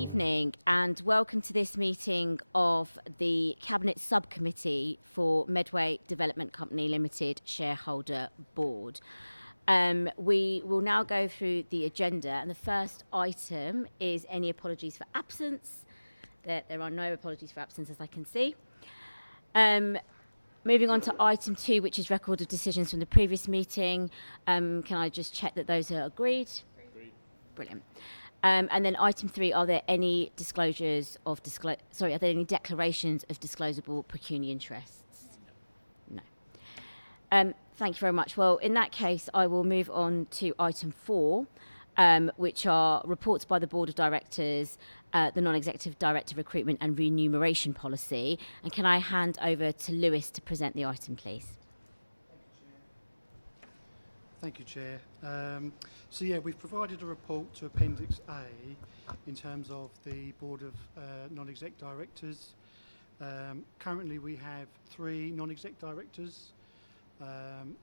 evening and welcome to this meeting of the Cabinet Subcommittee for Medway Development Company Limited Shareholder Board. We will now go through the agenda, and the first item is any apologies for absence. There are no apologies for absence as I can see. Moving on to item 2, which is record of decisions from the previous meeting. Can I just check that those are agreed? Agreed. Brilliant. And then item 3, are there any disclosures of are there any declarations of disclosable pecuniary interests? No. Thank you very much. Well, in that case, I will move on to item 4, which are reports by the Board of Directors, the Non-Executive Director Recruitment and Remuneration Policy. And can I hand over to Lewis to present the item, please? Thank you, Chair. We've provided a report to Appendix A in terms of the Board of Non-Exec Directors. Currently, we have 3 non-exec directors.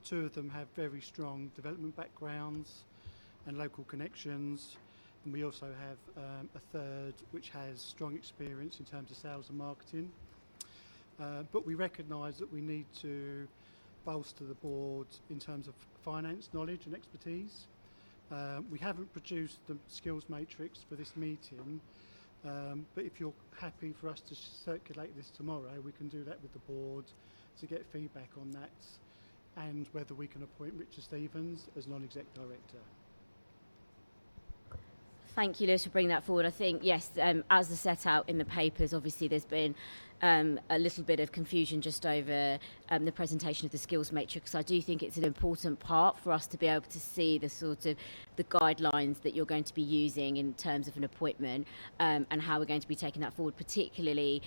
2 of them have very strong development backgrounds and local connections. And we also have a 3rd which has strong experience in terms of sales and marketing. But we recognise that we need to bolster the board in terms of finance knowledge and expertise. We haven't produced the skills matrix for this meeting, but if you're happy for us to circulate this tomorrow, we can do that with the board to get feedback on that and whether we can appoint Richard Stevens as non-exec director. Thank you, Lewis, for bringing that forward. I think, yes, as is set out in the papers, obviously there's been a little bit of confusion just over the presentation of the skills matrix. I do think it's an important part for us to be able to see the sort of the guidelines that you're going to be using in terms of an appointment and how we're going to be taking that forward, particularly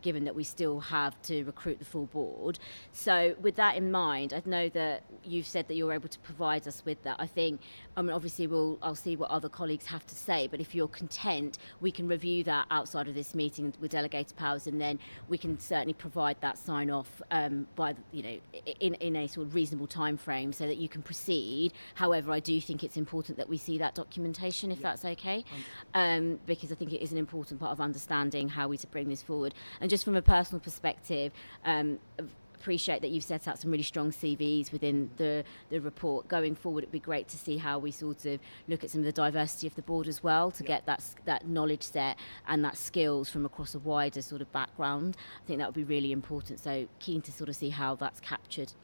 given that we still have to recruit the full board. So with that in mind, I know that you've said that you're able to provide us with that. I think, obviously I'll see what other colleagues have to say, but if you're content, we can review that outside of this meeting with delegated powers, and then we can certainly provide that sign off by in a sort of reasonable time frame so that you can proceed. However, I do think it's important that we see that documentation, if that's okay, because I think it is an important part of understanding how we to bring this forward. And just from a personal perspective, appreciate that you've set out some really strong CVs within the report. Going forward, it'd be great to see how we sort of look at some of the diversity of the board as well to get that knowledge set and that skills from across a wider sort of background. I think that would be really important. So keen to sort of see how that's captured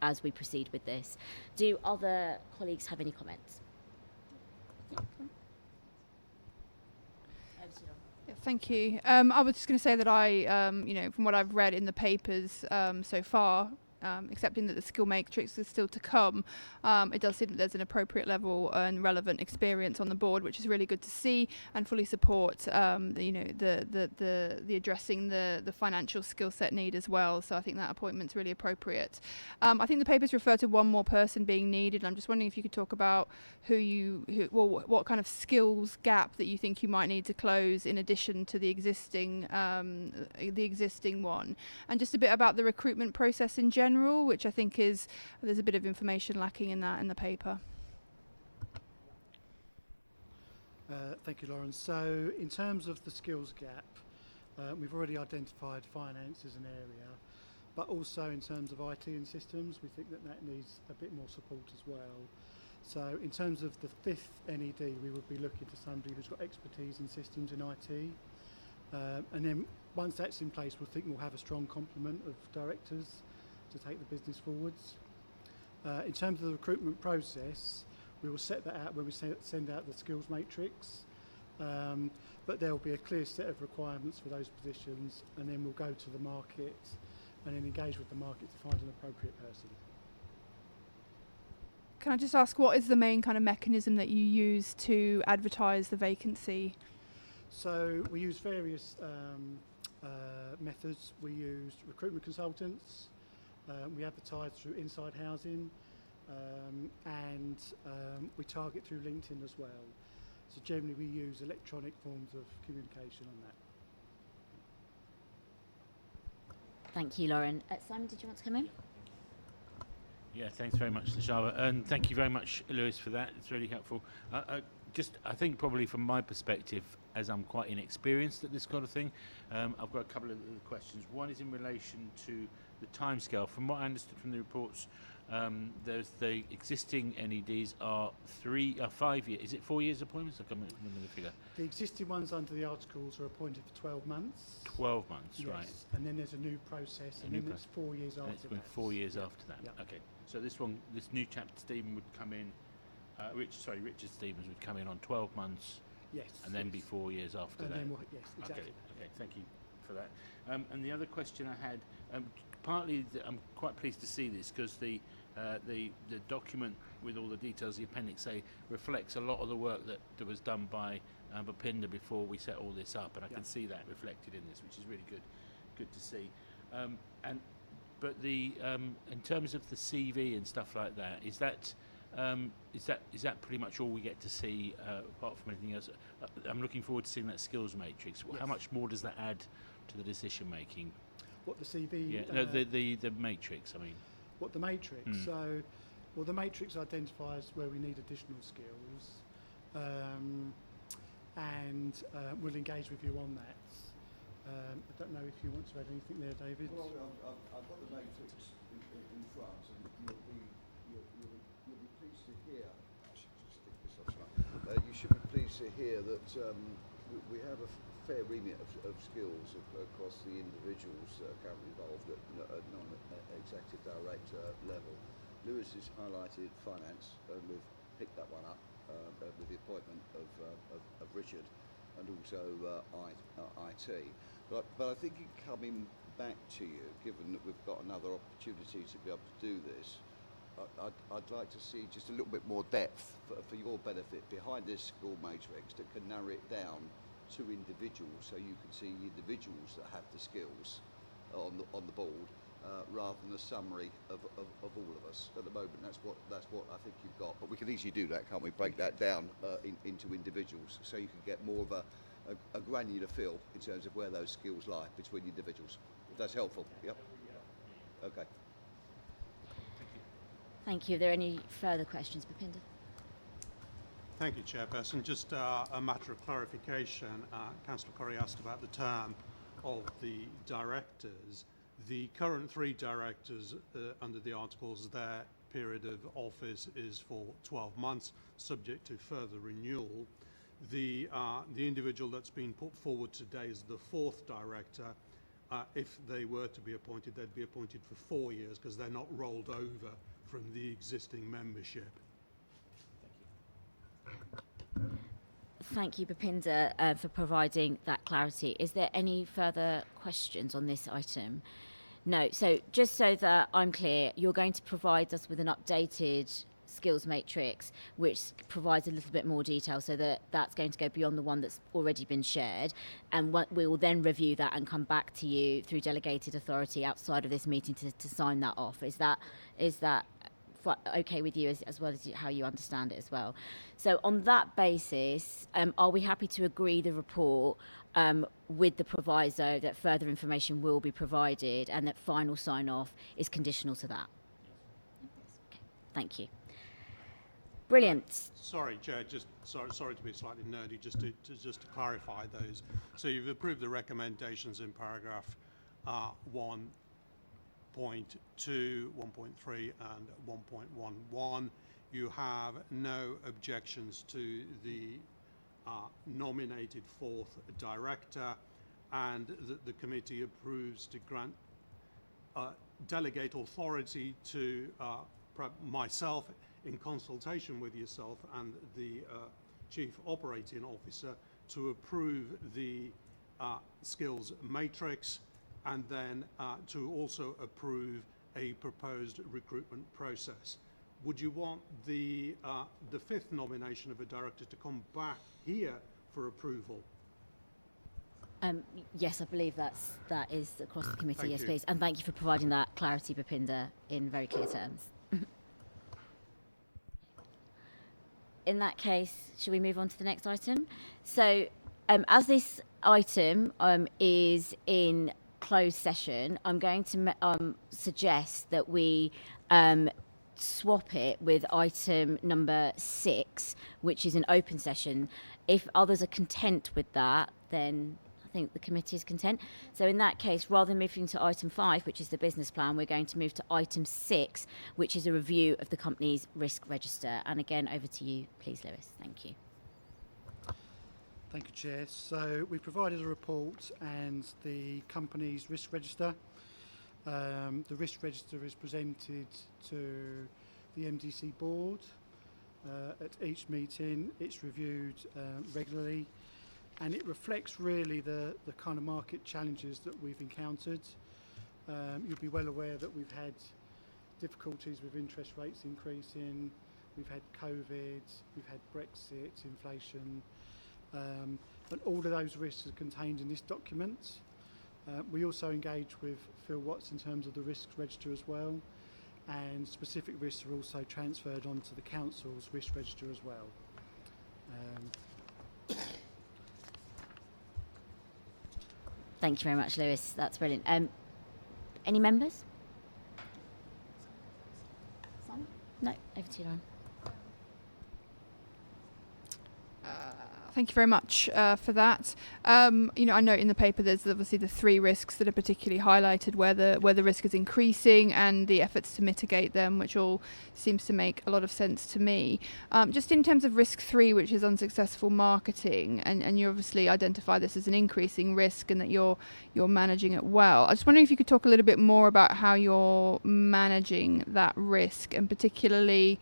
as we proceed with this. Do other colleagues have any comments? Thank you. I was just going to say that I, from what I've read in the papers so far, accepting that the skill matrix is still to come, it does seem that there's an appropriate level and relevant experience on the board, which is really good to see, and fully support the addressing the financial skill set need as well. So I think that appointment's really appropriate. I think the papers refer to 1 more person being needed. I'm just wondering if you could talk about what kind of skills gap that you think you might need to close in addition to the existing one, and just a bit about the recruitment process in general, which I think there's a bit of information lacking in the paper. Thank you, Lauren. So in terms of the skills gap, we've already identified finance as an area, but also in terms of IT and systems, we think that needs a bit more support as well. So in terms of the 5th NED, we would be looking for somebody who's got expertise in systems in IT. And then once that's in place, we'll have a strong complement of directors to take the business forwards. In terms of the recruitment process, we will set that out when we send out the skills matrix, but there will be a clear set of requirements for those positions, and then we'll go to the market and then engage with the market to find an appropriate person. Can I just ask, what is the main kind of mechanism that you use to advertise the vacancy? So we use various methods. We use recruitment consultants. We advertise through Inside Housing, and we target through LinkedIn as well. So generally we use electronic forms of communication on that. Thank you, Lauren. Simon, did you want to come in? Yeah, thanks very much, Lashava, and thank you very much, Lewis, for that. It's really helpful. I think probably from my perspective, as I'm quite inexperienced at this kind of thing, I've got a couple of questions. One is in relation to the timescale. From what I understood from the reports, there's the existing NEDs are 5 years. Is it 4 years appointments? I can't remember the figure. The existing ones under the articles are appointed for 12 months. 12 months, Yes. right. And then there's a new process, and then it's 4 years And after it's been that. 4 years after that. Yeah. Okay. So this new chapter, Stephen would come in. Richard Stevens would come in on 12 months. Yes. And then yes. be 4 years after And that. then yes, exactly. Okay, thank you for that. And the other question I had, partly I'm quite pleased to see this because the document with all the details, the Appendix A, reflects a lot of the work that was done by Bhupinder before we set all this up, and I can see that reflected in this, which is really good to see. But in terms of the CV and stuff like that, is that pretty much all we get to see apart from anything else? I'm looking forward to seeing that skills matrix. Yes. How much more does that add to the decision making? What the CV? Yeah, no, the matrix. I mean, what the matrix? So, well, the matrix identifies where we need additional skills, and we'll engage with you on that. I don't know if you want to add anything there, David. Well, I've got the matrix in front, and you'll be pleased to hear. I should just stick this up. You should be pleased to hear that we have a fair remit of skills across the individuals that are currently involved at non-executive director level. Lewis has highlighted finance, and we've picked that one up with the appointment of Richard, and also IT. But I think in coming back to you, given that we've got another opportunity to be able to do this, I'd like to see just a little bit more depth for your benefit behind this skill matrix that can narrow it down to individuals, so you can see individuals that have the skills on the board, rather than a summary of all of us. At the moment, that's what I think you've got. But we can easily do that, can't we? Break that down into individuals, so you can get more of a granular feel in terms of where those skills lie between individuals. If that's helpful. Yep. Okay. Thank you. Are there any further questions, Bhupinder? Thank you, Chairperson. Just a matter of clarification. Councillor Corrie asked about the term of the directors. The current 3 directors under the articles, their period of office is for 12 months, subject to further renewal. The individual that's been put forward today is the 4th director. If they were to be appointed, they'd be appointed for 4 years because they're not rolled over from the existing membership. Thank you, Bhupinder, for providing that clarity. Is there any further questions on this item? No. So just so that I'm clear, you're going to provide us with an updated skills matrix which provides a little bit more detail, so that's going to go beyond the one that's already been shared, and we will then review that and come back to you through delegated authority outside of this meeting to sign that off. Is that okay with you as well as how you understand it as well? So on that basis, are we happy to agree the report with the proviso that further information will be provided and that final sign-off is conditional to that? Yes. Okay. Thank you. Brilliant. Sorry, Chair, just sorry to be slightly nerdy, just to clarify those. So you've approved the recommendations in paragraph 1.2, 1.3 and 1.11. You have no objections to the nominated 4th director, and the committee approves to grant delegate authority to myself in consultation with yourself and the Chief Operating Officer to approve the skills matrix, and then to also approve a proposed recruitment process. Would you want the 5th nomination of a director to come back here for approval? Yes, I believe that is across the committee. Thank yes, you. please. And thank you for providing that clarity, Bhupinder, in very clear terms. In that case, should we move on to the next item? So, as this item is in closed session, I'm going to suggest that we swap it with item number 6, which is an open session. If others are content with that, then I think the committee is content. So in that case, rather than moving to item 5, which is the business plan, we're going to move to item 6, which is a review of the company's risk register. And again, over to you, please, Lewis. Thank you. Thank you, Chair. So we provided a report and the company's risk register. The risk register is presented to the MDC board at each meeting. It's reviewed regularly, and it reflects really the kind of market challenges that we've encountered. You'll be well aware that we've had difficulties with interest rates increasing, we've had COVID, we've had Brexit, inflation, and all of those risks are contained in this document. We also engage with Phil Watts in terms of the risks register as well, and specific risks are also transferred onto the council's risk register as well. Thank you very much, Lewis. That's brilliant. Any members? No, over to you, Lauren. Thank you very much for that. I note in the paper there's obviously the 3 risks that are particularly highlighted where the risk is increasing and the efforts to mitigate them, which all seems to make a lot of sense to me. Just in terms of risk 3, which is unsuccessful marketing, and you obviously identify this as an increasing risk and that you're managing it well. I was wondering if you could talk a little bit more about how you're managing that risk, and particularly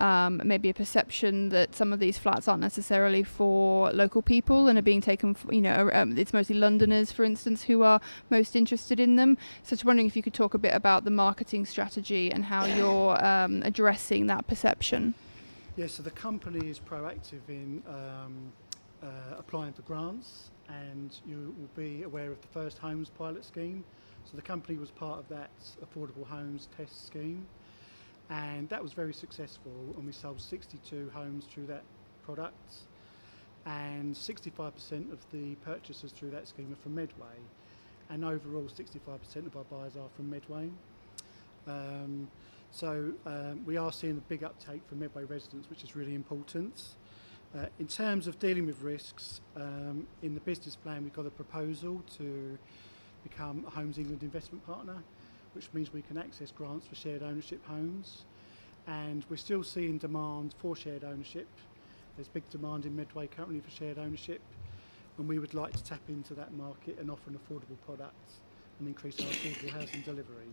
maybe a perception that some of these flats aren't necessarily for local people and are being taken, it's mostly Londoners, for instance, who are most interested in them. So just wondering if you could talk a bit about the marketing strategy and how you're addressing that perception. Yeah, so the company is proactive in applying for grants, and you will be aware of the First Homes pilot scheme. So the company was part of that affordable homes test scheme, and that was very successful, and we sold 62 homes through that product, and 65% of the purchasers through that scheme are from Medway, and overall 65% of our buyers are from Medway. We are seeing a big uptake from Medway residents, which is really important. In terms of dealing with risks, in the business plan we've got a proposal to become a Homes England investment partner, which means we can access grants for shared ownership homes, and we're still seeing demand for shared ownership. There's big demand in Medway currently for shared ownership, and we would like to tap into that market and offer an affordable product and increase our affordable housing delivery.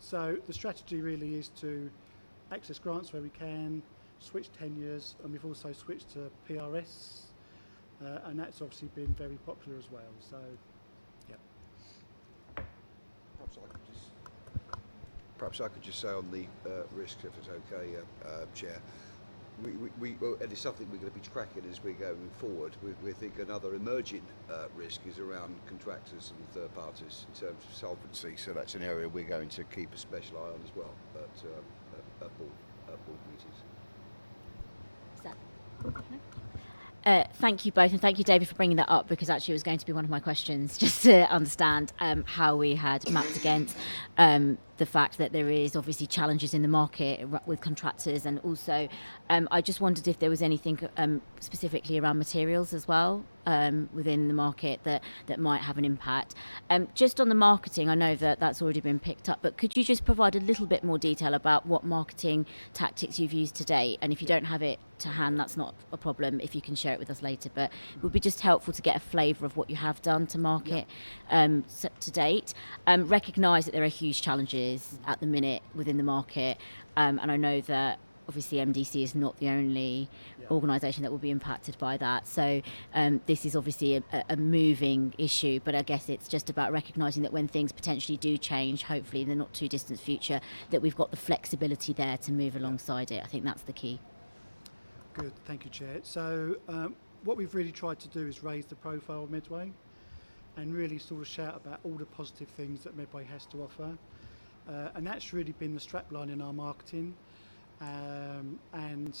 So the strategy really is to access grants where we can, switch tenures, and we've also switched to PRS, and that's obviously been very popular as well. So, yeah. Perhaps I could just say on the risks, if it's okay, Chair. And it's something we're going to be tracking as we're going forward. We think another emerging risk is around contractors and third parties in terms of solvency. So that's an area we're going to keep a special eye on as well at board meetings. Is that thank you both, and thank you, David, for bringing that up, because actually it was going to be one of my questions, just to understand how we had mapped against the fact that there is obviously challenges in the market with contractors, and also I just wondered if there was anything specifically around materials as well within the market that might have an impact. Just on the marketing, I know that that's already been picked up, but could you just provide a little bit more detail about what marketing tactics you've used to date? And if you don't have it to hand, that's not a problem if you can share it with us later, but it would be just helpful to get a flavour of what you have done to market to date. Recognise that there are huge challenges at the minute within the market, and I know that obviously MDC is not the only organisation that will be impacted by that, so this is obviously a moving issue, but I guess it's just about recognising that when things potentially do change, hopefully in the not too distant future, that we've got the flexibility there to move alongside it. I think that's the key. Good, thank you, Chair. So what we've really tried to do is raise the profile of Medway and really sort of shout about all the positive things that Medway has to offer, and that's really been the strapline in our marketing. And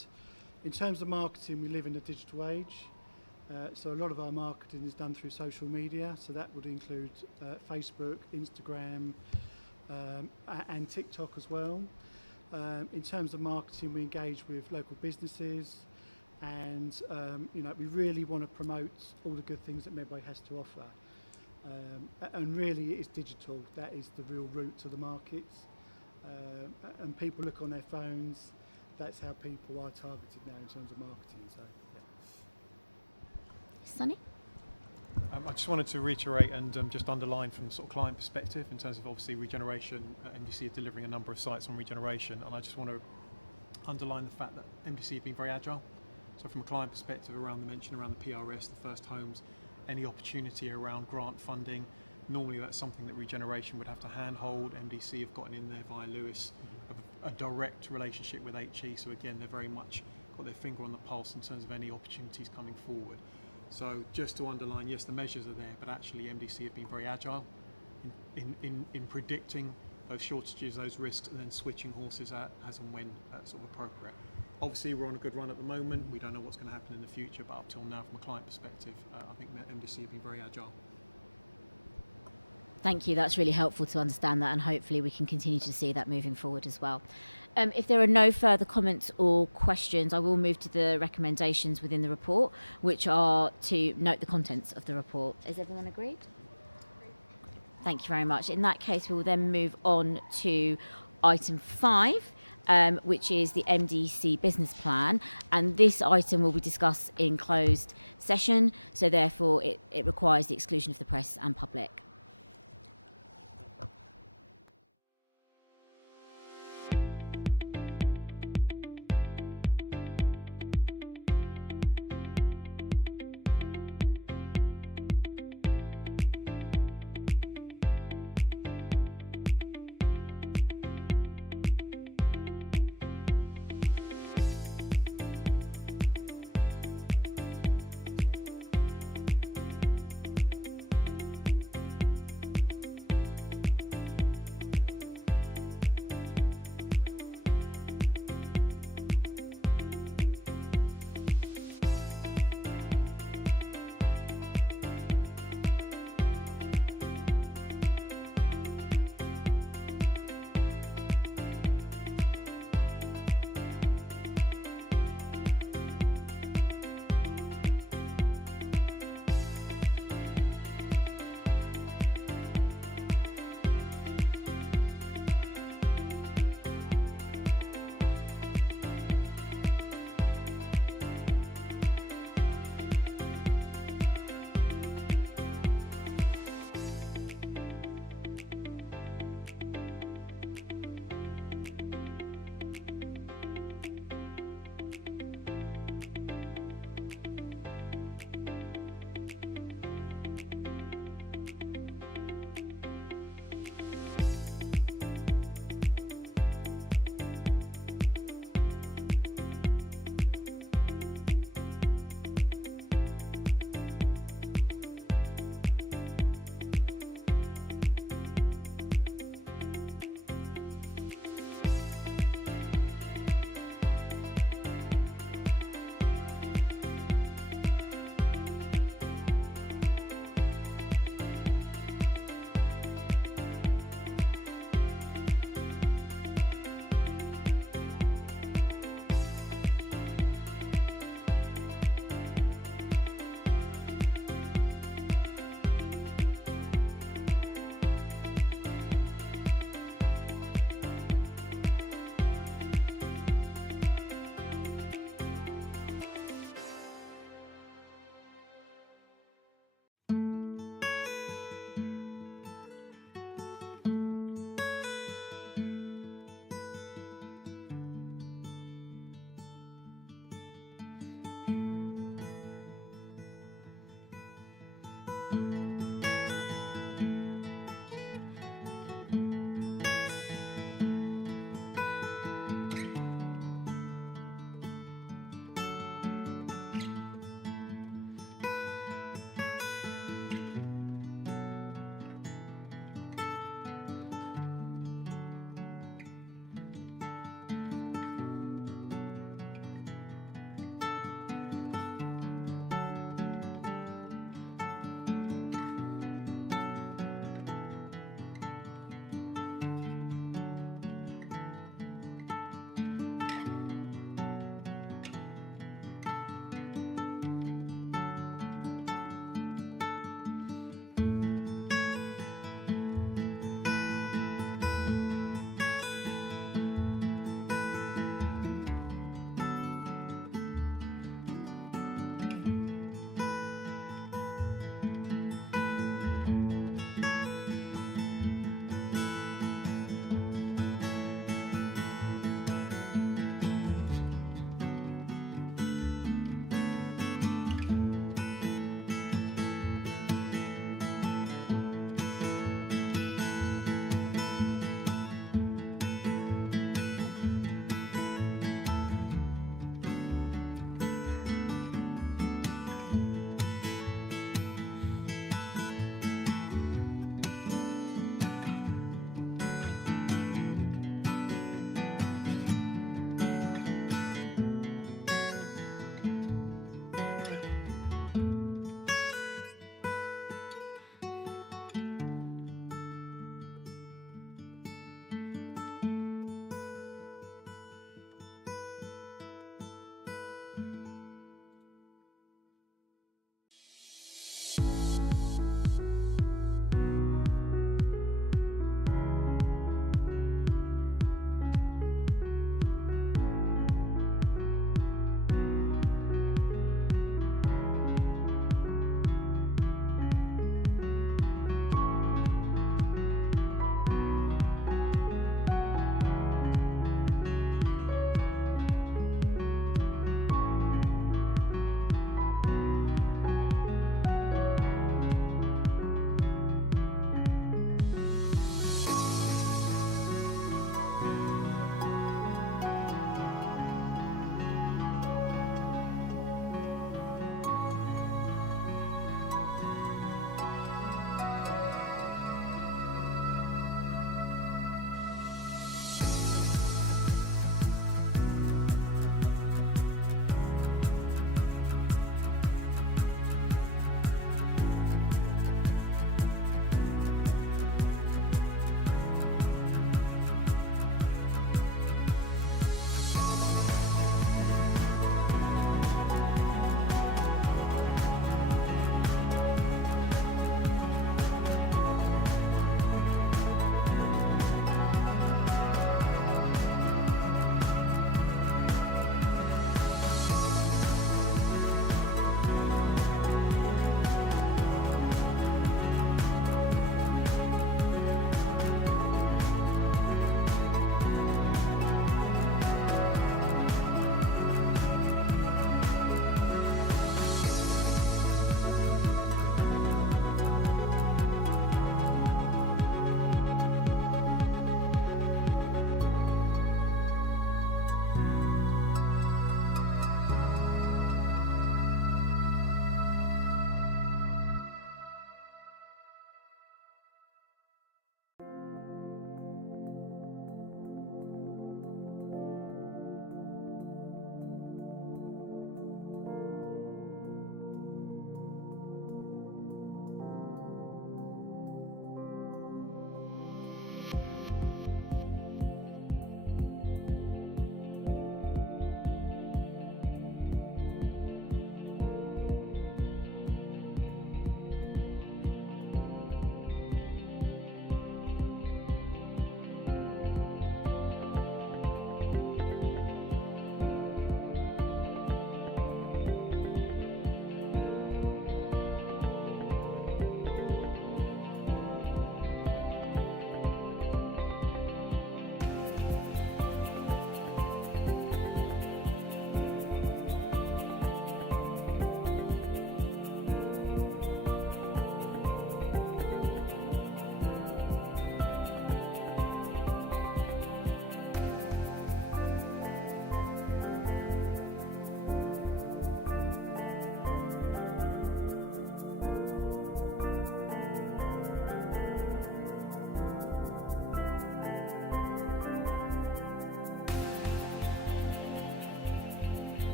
in terms of marketing, we live in a digital age, so a lot of our marketing is done through social media, so that would include Facebook, Instagram, and TikTok as well. In terms of marketing, we engage with local businesses, and we really want to promote all the good things that Medway has to offer. And really, it's digital. That is the real route to the markets. And people look on their phones. That's how people are targeted now in terms of marketing. So, Sonny? I just wanted to reiterate and just underline from the sort of client perspective in terms of obviously regeneration. MDC are delivering a number of sites on regeneration, and I just want to underline the fact that MDC have been very agile. So from a client perspective, around the mention around the PRS, the first homes, any opportunity around grant funding, normally that's something that regeneration would have to handhold. MDC have gotten in there via Lewis, have a direct relationship with HE, so again they're very much got their finger on the pulse in terms of any opportunities coming forward. So just to underline, yes, the measures are there, but actually MDC have been very agile in predicting those shortages, those risks, and then switching horses as and when sort of appropriate. Obviously, we're on a good run at the moment. We don't know what's going to happen in the future, but up till now, from a client perspective, I think that MDC have been very agile. Thank you. That's really helpful to understand that, and hopefully we can continue to see that moving forward as well. If there are no further comments or questions, I will move to the recommendations within the report, which are to note the contents of the report. Is everyone agreed? Thank you very much. In that case, we will then move on to item 5, which is the MDC business plan, and this item will be discussed in closed session, so therefore it requires the exclusion of the press and public.